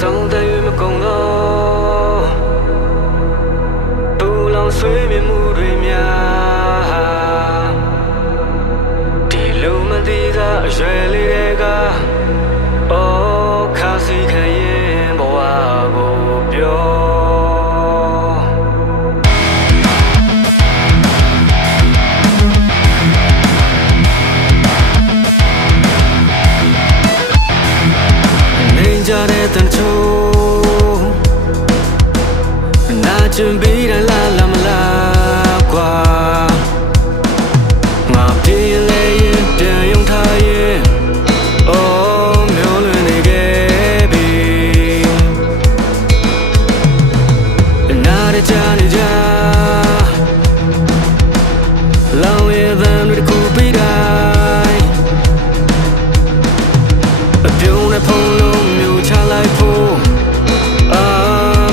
ဆုံးတဲ့မကုန်တော့ပူလောင်ဆွေးမြမှုတွေများဒီလိုမသိတာအရွယ်လေးတွေကခါစီခံရင်ဘဝကိုပြောကြတဲ့တန်ချိုးနာကျင်ပြီးတယ်လာမလားကွာငါပြေးလေရင်ပြန်ယုံထားရင်မျိုးလွင်နေခဲ့ပြီနားကြနေကြလောင်ရတဲ့တွေကူပြီးတိုင်းအပြုံးနဲ့ဖုံးလို့ချလိုက်ဖို့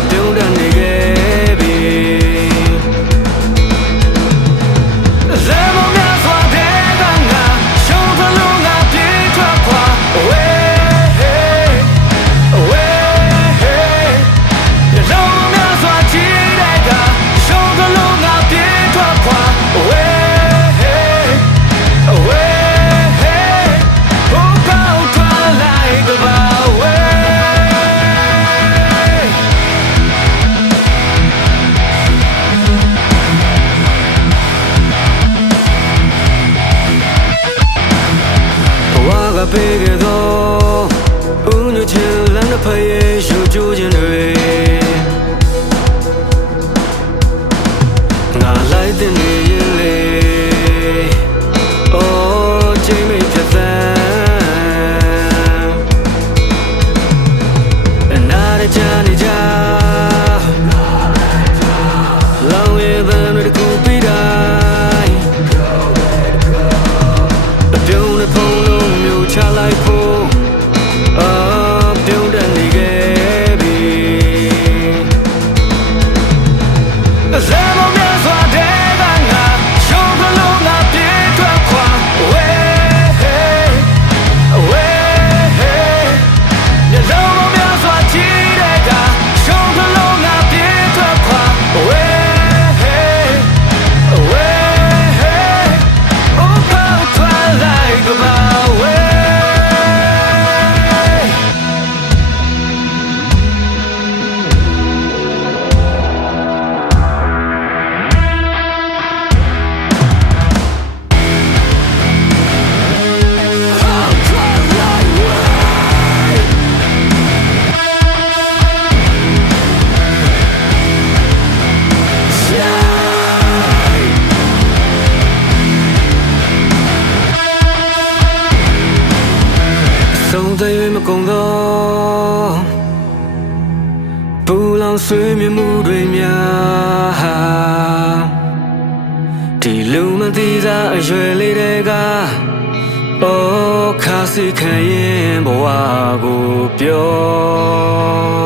ပြုံးတတ်နေခဲ့ပြီဇေမများစွာတဲ့ကငါရှုံးသလုံးငါပြေးထွက်ခွာ away away လုံးများစွာချီတဲ့ကရှုံးသလုံးငါပြေးထွက်ခွာ away away ဘုံကောက်ထွက်လိုက်ကပါပေးခဲ့တော့ဦးညချင်လမ်းတစ်ဖက်ရဲ့ရှုပ်ကြိုးခြင်းတွေငါလိုက်တဲ့နေရင်လေချိန်မိတ်သက်သမ်းနားကြနေကြလောင်ရတဲ့တွေကူပြီးတိုင်းပြုံးနဲ့ဖုံးလို့ချလိုက်ဖို့ပြုံးတတ်နေခဲ့ပြီဇေမများစွာတဲ့ကငါရှုံးကလုံးငါပြေးထွက်ခွာ away away မျက်လုံးများစွာချီတဲ့ကရှုံးကလုံးငါပြေးထွက်ခွာ away away ဘုံပေါက်ထွက်လိုက်ကပါဆုံးတဲ့မကုန်တော့ပူလောင်ဆွေးမြမှုတွေများဒီလူမသိတာအရွယ်လေးတွေကခါစီခံရင်ဘဝကိုပြော